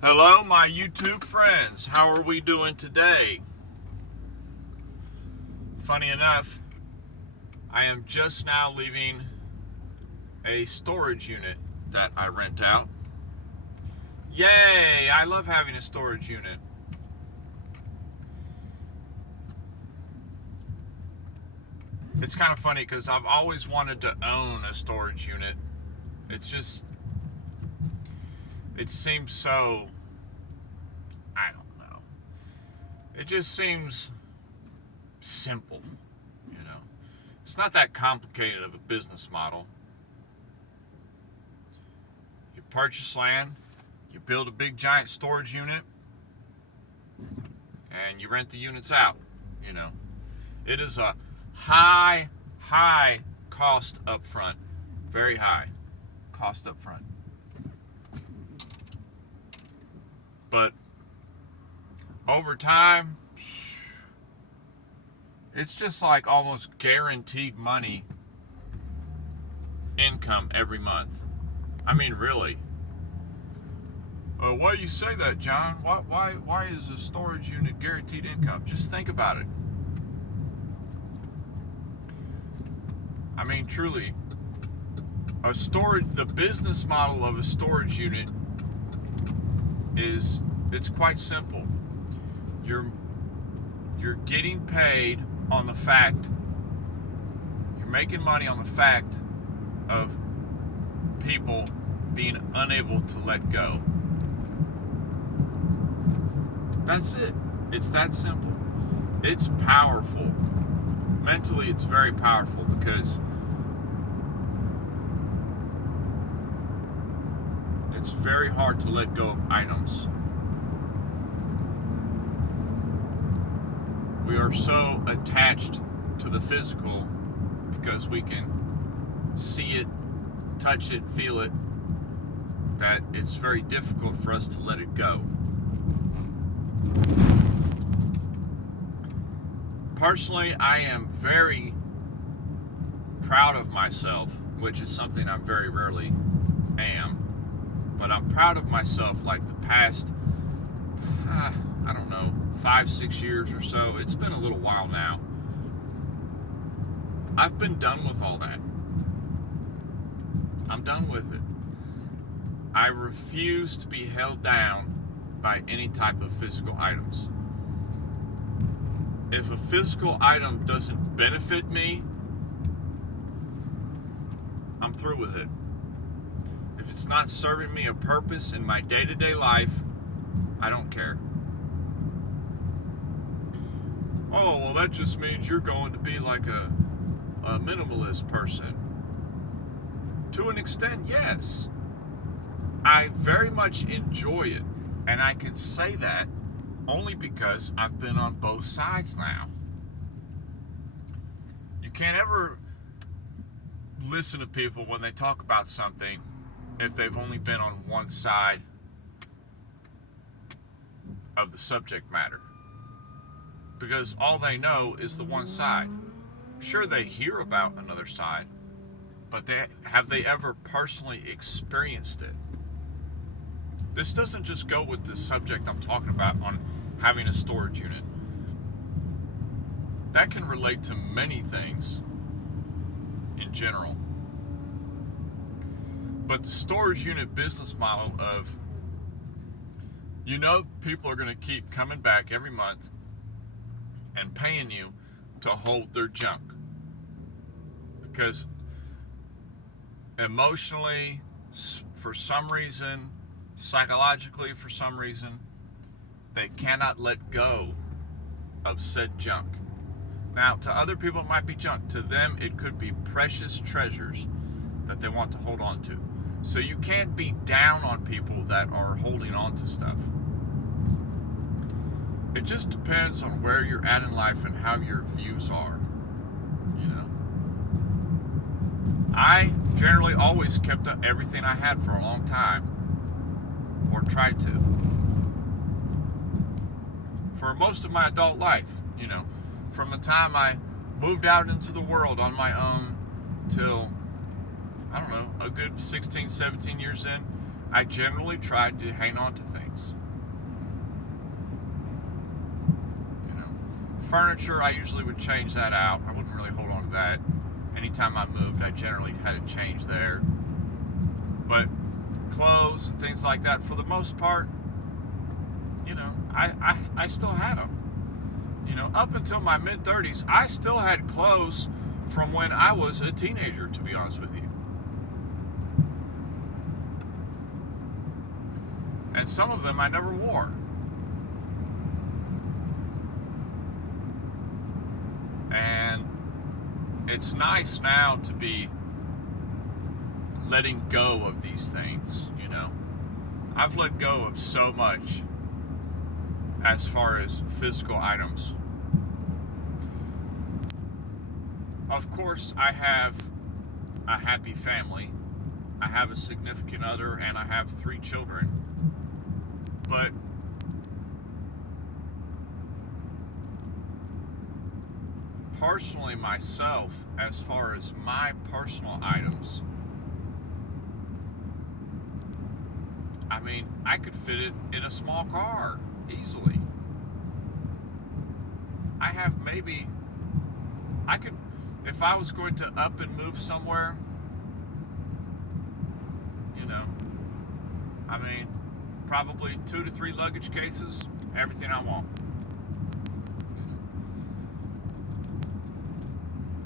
Hello, my YouTube friends. How are we doing today? Funny enough, I am just now leaving a storage unit that I rent out. Yay! I love having a storage unit. It's kind of funny because I've always wanted to own a storage unit. It seems so, I don't know. It just seems simple, you know. It's not that complicated of a business model. You purchase land, you build a big giant storage unit, and you rent the units out, you know. It is a high cost up front. Very high cost up front. But over time, it's just like almost guaranteed money income every month. I mean, really. Why do you say that, John? Why is a storage unit guaranteed income? Just think about it. I mean, truly, the business model of a storage unit it's quite simple. You're getting paid on the fact, you're making money on the fact of people being unable to let go. That's it. It's that simple. It's powerful. Mentally, it's very powerful because it's very hard to let go of items. We are so attached to the physical because we can see it, touch it, feel it, that it's very difficult for us to let it go. Personally, I am very proud of myself, which is something I very rarely am. But I'm proud of myself like the past, I don't know, 5-6 years or so. It's been a little while now. I've been done with all that. I'm done with it. I refuse to be held down by any type of physical items. If a physical item doesn't benefit me, I'm through with it. If it's not serving me a purpose in my day-to-day life, I don't care. Oh, well, that just means you're going to be like a minimalist person. To an extent, yes. I very much enjoy it, and I can say that only because I've been on both sides now. You can't ever listen to people when they talk about something if they've only been on one side of the subject matter. Because all they know is the one side. Sure, they hear about another side, but have they ever personally experienced it? This doesn't just go with the subject I'm talking about on having a storage unit. That can relate to many things in general. But the storage unit business model of, people are going to keep coming back every month and paying you to hold their junk. Because emotionally, for some reason, psychologically, for some reason, they cannot let go of said junk. Now, to other people, it might be junk. To them, it could be precious treasures that they want to hold on to. So you can't be down on people that are holding on to stuff. It just depends on where you're at in life and how your views are. I generally always kept up everything I had for a long time, or tried to. For most of my adult life, from the time I moved out into the world on my own till, I don't know, a good 16, 17 years in, I generally tried to hang on to things. Furniture, I usually would change that out. I wouldn't really hold on to that. Anytime I moved, I generally had to change there. But clothes and things like that, for the most part, I still had them. Up until my mid-30s, I still had clothes from when I was a teenager, to be honest with you. And some of them I never wore. And it's nice now to be letting go of these things, I've let go of so much as far as physical items. Of course, I have a happy family. I have a significant other, and I have 3 children. But personally, myself, as far as my personal items, I could fit it in a small car easily. If I was going to up and move somewhere, probably 2 to 3 luggage cases, everything I want.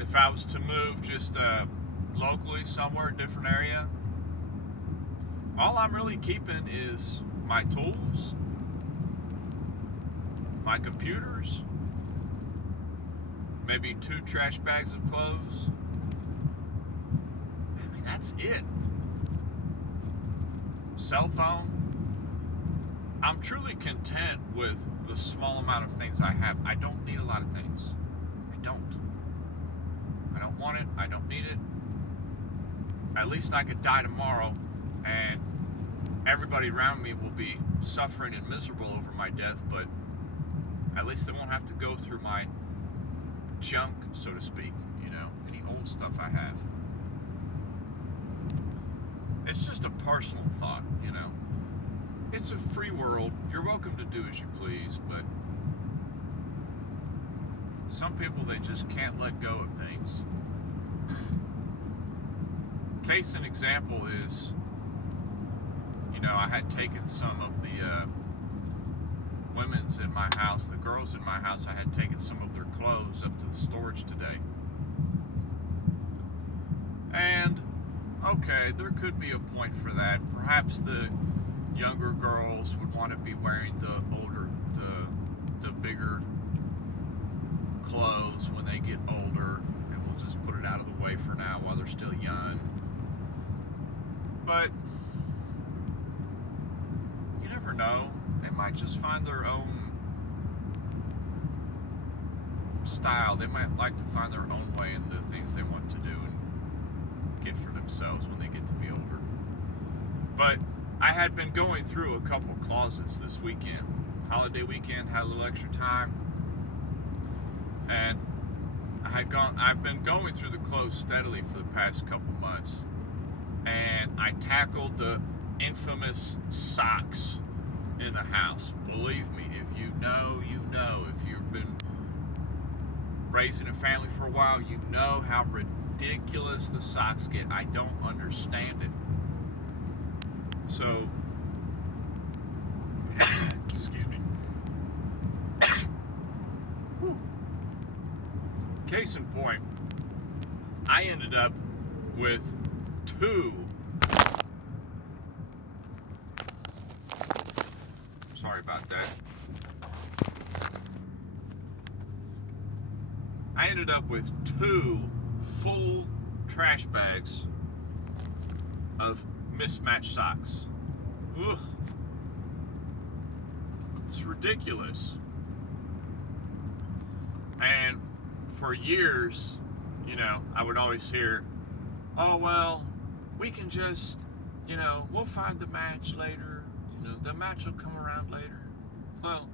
If I was to move just locally somewhere, a different area, all I'm really keeping is my tools, my computers, maybe 2 trash bags of clothes. That's it. Cell phone. I'm truly content with the small amount of things I have. I don't need a lot of things. I don't want it. I don't need it. At least I could die tomorrow and everybody around me will be suffering and miserable over my death, but at least they won't have to go through my junk, so to speak, any old stuff I have. It's just a personal thought, It's a free world. You're welcome to do as you please, but some people, they just can't let go of things. Case in example is, I had taken some of the women's in my house, the girls in my house, I had taken some of their clothes up to the storage today. And, okay, there could be a point for that. Perhaps the younger girls would want to be wearing the bigger clothes when they get older, and we'll just put it out of the way for now while they're still young. But you never know. They might just find their own style. They might like to find their own way in the things they want to do and get for themselves when they get to be older. But I had been going through a couple closets this weekend. Holiday weekend, had a little extra time. And I've been going through the clothes steadily for the past couple months. And I tackled the infamous socks in the house. Believe me, if you know, you know. If you've been raising a family for a while, you know how ridiculous the socks get. I don't understand it. So, excuse me. Case in point, I ended up with 2. Sorry about that. I ended up with 2 full trash bags of mismatched socks. Ugh. It's ridiculous. And for years, I would always hear, oh, well, we can just, we'll find the match later. The match will come around later. Well,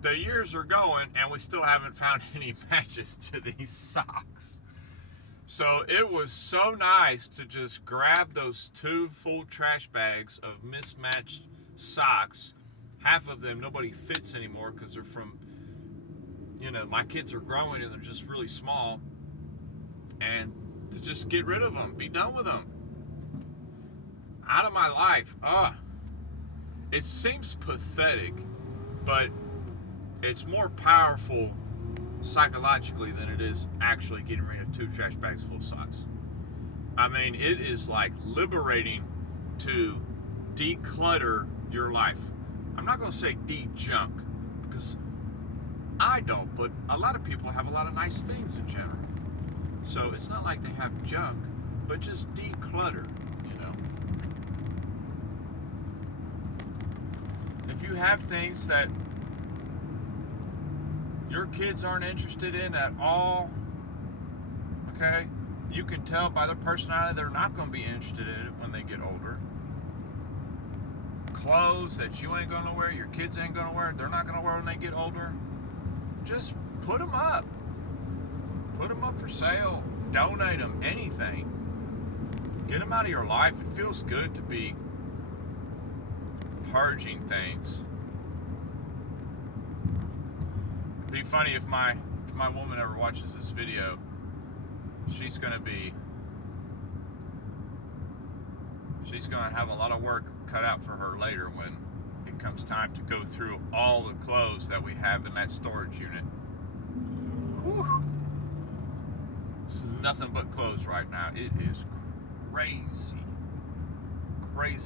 the years are going and we still haven't found any matches to these socks. So it was so nice to just grab those 2 full trash bags of mismatched socks. Half of them nobody fits anymore because they're from, my kids are growing and they're just really small. And to just get rid of them, be done with them. Out of my life. It seems pathetic, but it's more powerful psychologically than it is actually getting rid of 2 trash bags full of socks. I mean, it is like liberating to declutter your life. I'm not going to say de-junk, because I don't, but a lot of people have a lot of nice things in general. So it's not like they have junk, but just declutter, If you have things that your kids aren't interested in at all, okay, you can tell by their personality they're not going to be interested in it when they get older. Clothes that you ain't going to wear, your kids ain't going to wear, they're not going to wear when they get older. Just put them up. Put them up for sale. Donate them. Anything. Get them out of your life. It feels good to be purging things. It'd be funny if my woman ever watches this video. She's gonna have a lot of work cut out for her later when it comes time to go through all the clothes that we have in that storage unit. Whew. It's nothing but clothes right now. It is crazy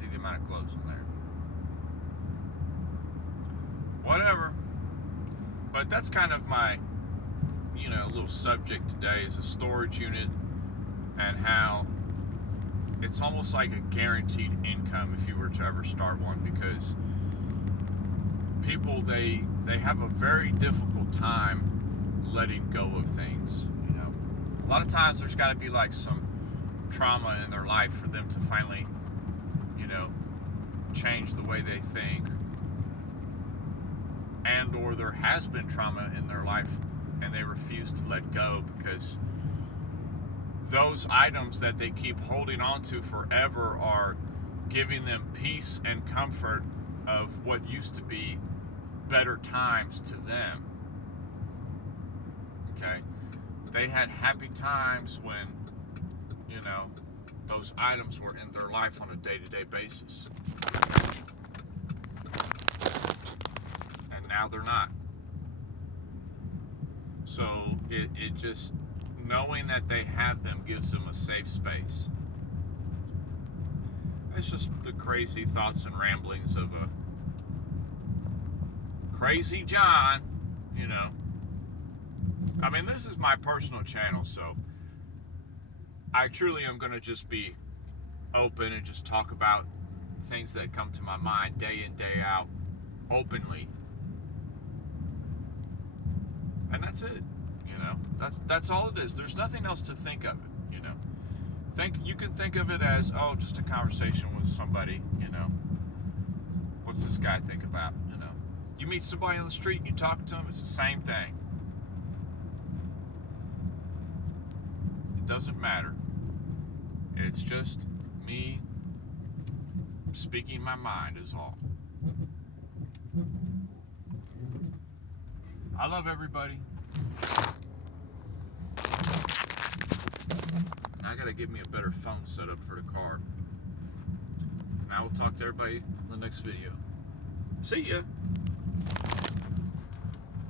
the amount of clothes in there. Whatever. But that's kind of my, little subject today, is a storage unit and how it's almost like a guaranteed income if you were to ever start one, because people, they have a very difficult time letting go of things. A lot of times there's got to be like some trauma in their life for them to finally, change the way they think, and or there has been trauma in their life and they refuse to let go because those items that they keep holding on to forever are giving them peace and comfort of what used to be better times to them. Okay? They had happy times when, those items were in their life on a day-to-day basis. And now they're not. So it just, knowing that they have them gives them a safe space. It's just the crazy thoughts and ramblings of a crazy John, I mean, this is my personal channel, so I truly am going to just be open and just talk about things that come to my mind day in, day out, openly. And that's it, That's all it is. There's nothing else to think of it, You can think of it as, just a conversation with somebody, What's this guy think about, You meet somebody on the street and you talk to them, it's the same thing. It doesn't matter. It's just me speaking my mind is all. I love everybody. I gotta give me a better phone setup for the car. And I will talk to everybody in the next video. See ya.